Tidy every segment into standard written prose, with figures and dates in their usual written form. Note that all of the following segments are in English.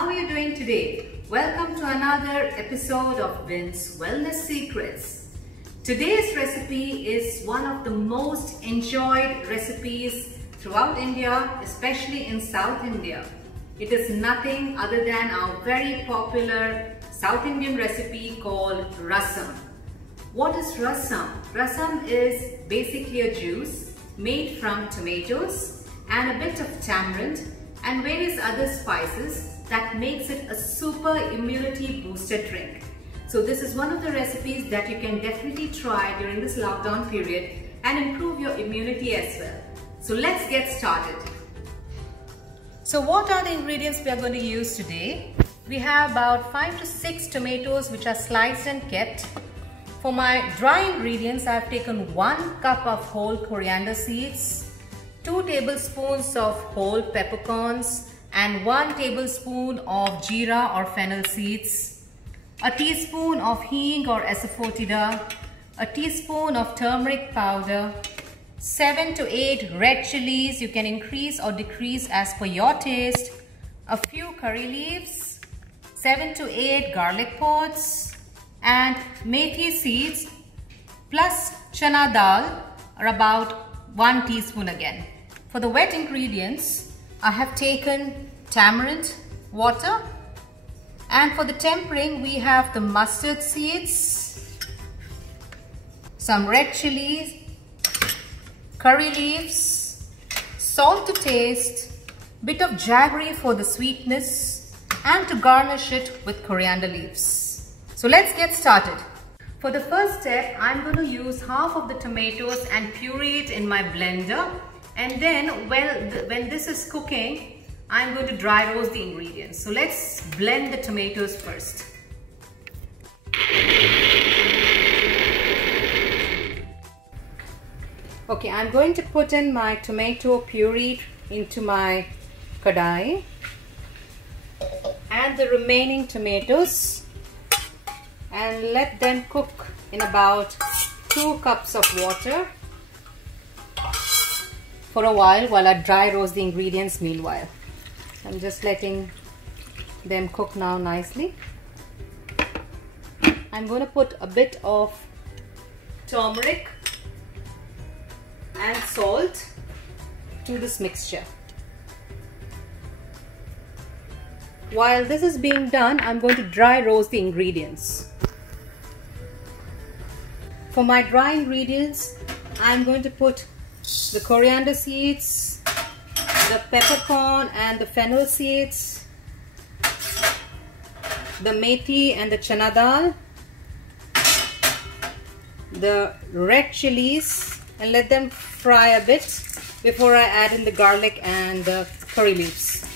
how are you doing today? Welcome to another episode of Vin's Wellness Secrets. Today's recipe is one of the most enjoyed recipes throughout India, especially in South India. It is nothing other than our very popular South Indian recipe called Rasam. What is Rasam? Rasam is basically a juice made from tomatoes and a bit of tamarind and various other spices that makes it a super immunity booster drink. So this is one of the recipes that you can definitely try during this lockdown period and improve your immunity as well. So let's get started. So what are the ingredients we are going to use today? We have about 5 to 6 tomatoes which are sliced and kept. For my dry ingredients, I have taken 1 cup of whole coriander seeds, 2 tablespoons of whole peppercorns and 1 tablespoon of jeera or fennel seeds, a teaspoon of hing or asafoetida, a teaspoon of turmeric powder, 7 to 8 red chilies, you can increase or decrease as per your taste, a few curry leaves, 7 to 8 garlic pods and methi seeds plus chana dal or about 1 teaspoon again. For the wet ingredients, I have taken tamarind water, and for the tempering we have the mustard seeds, some red chilies, curry leaves, salt to taste, bit of jaggery for the sweetness, and to garnish it with coriander leaves. So let's get started. For the first step, I'm going to use half of the tomatoes and puree it in my blender. And then when this is cooking, I'm going to dry roast the ingredients. So let's blend the tomatoes first. Okay, I'm going to put in my tomato puree into my kadai and the remaining tomatoes and let them cook in about 2 cups of water for a while I dry roast the ingredients meanwhile. I'm just letting them cook now nicely. I'm going to put a bit of turmeric and salt to this mixture. While this is being done, I'm going to dry roast the ingredients. For my dry ingredients, I'm going to put the coriander seeds, the peppercorn and the fennel seeds, the methi and the chana dal, the red chilies, and let them fry a bit before I add in the garlic and the curry leaves.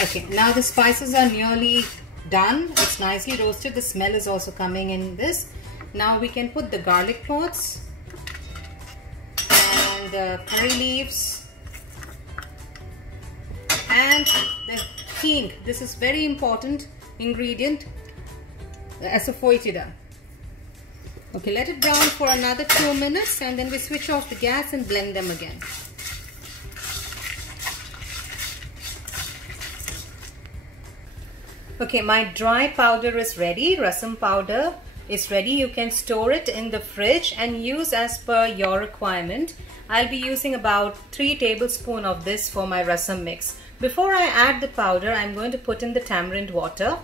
Okay, now the spices are nearly done. It's nicely roasted. The smell is also coming in this. Now we can put the garlic pods and the curry leaves and the hing. This is very important ingredient, the asafoetida. Okay, let it brown for another 2 minutes and then we switch off the gas and blend them again. Okay, my dry powder is ready. Rasam powder is ready. You can store it in the fridge and use as per your requirement. I'll be using about 3 tablespoons of this for my rasam mix. Before I add the powder, I'm going to put in the tamarind water.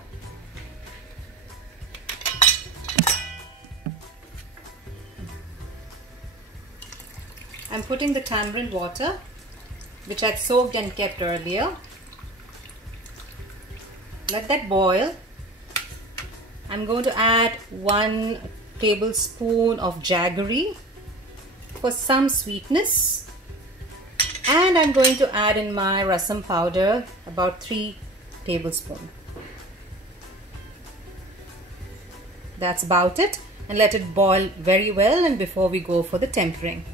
I'm putting the tamarind water which I soaked and kept earlier. Let that boil. I'm going to add 1 tablespoon of jaggery for some sweetness, and I'm going to add in my rasam powder about 3 tablespoons. That's about it, and let it boil very well and before we go for the tempering.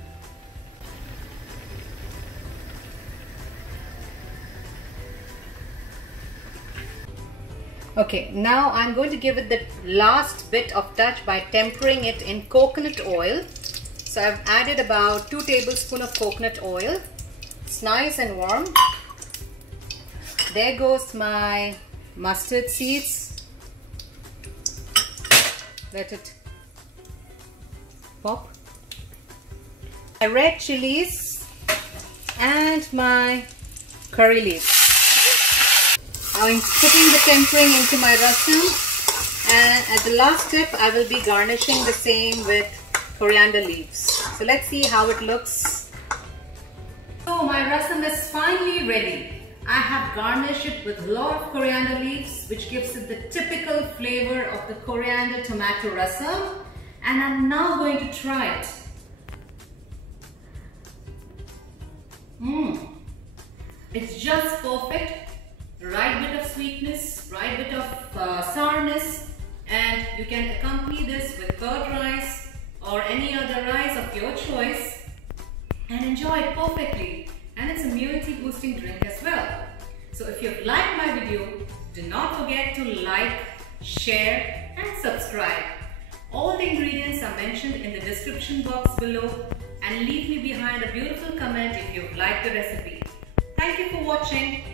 Okay, now I'm going to give it the last bit of touch by tempering it in coconut oil. So I've added about 2 tablespoons of coconut oil. It's nice and warm. there goes my mustard seeds. Let it pop. My red chilies and my curry leaves. I'm putting the tempering into my rasam, and at the last step I will be garnishing the same with coriander leaves. So let's see how it looks. So my rasam is finally ready. I have garnished it with a lot of coriander leaves, which gives it the typical flavor of the coriander tomato rasam, and I'm now going to try it. It's just perfect. The right bit of sweetness, right bit of sourness, and you can accompany this with curd rice or any other rice of your choice and enjoy it perfectly. And it's a immunity boosting drink as well. So if you've liked my video, do not forget to like, share and subscribe. All the ingredients are mentioned in the description box below, and leave me behind a beautiful comment if you've liked the recipe. Thank you for watching.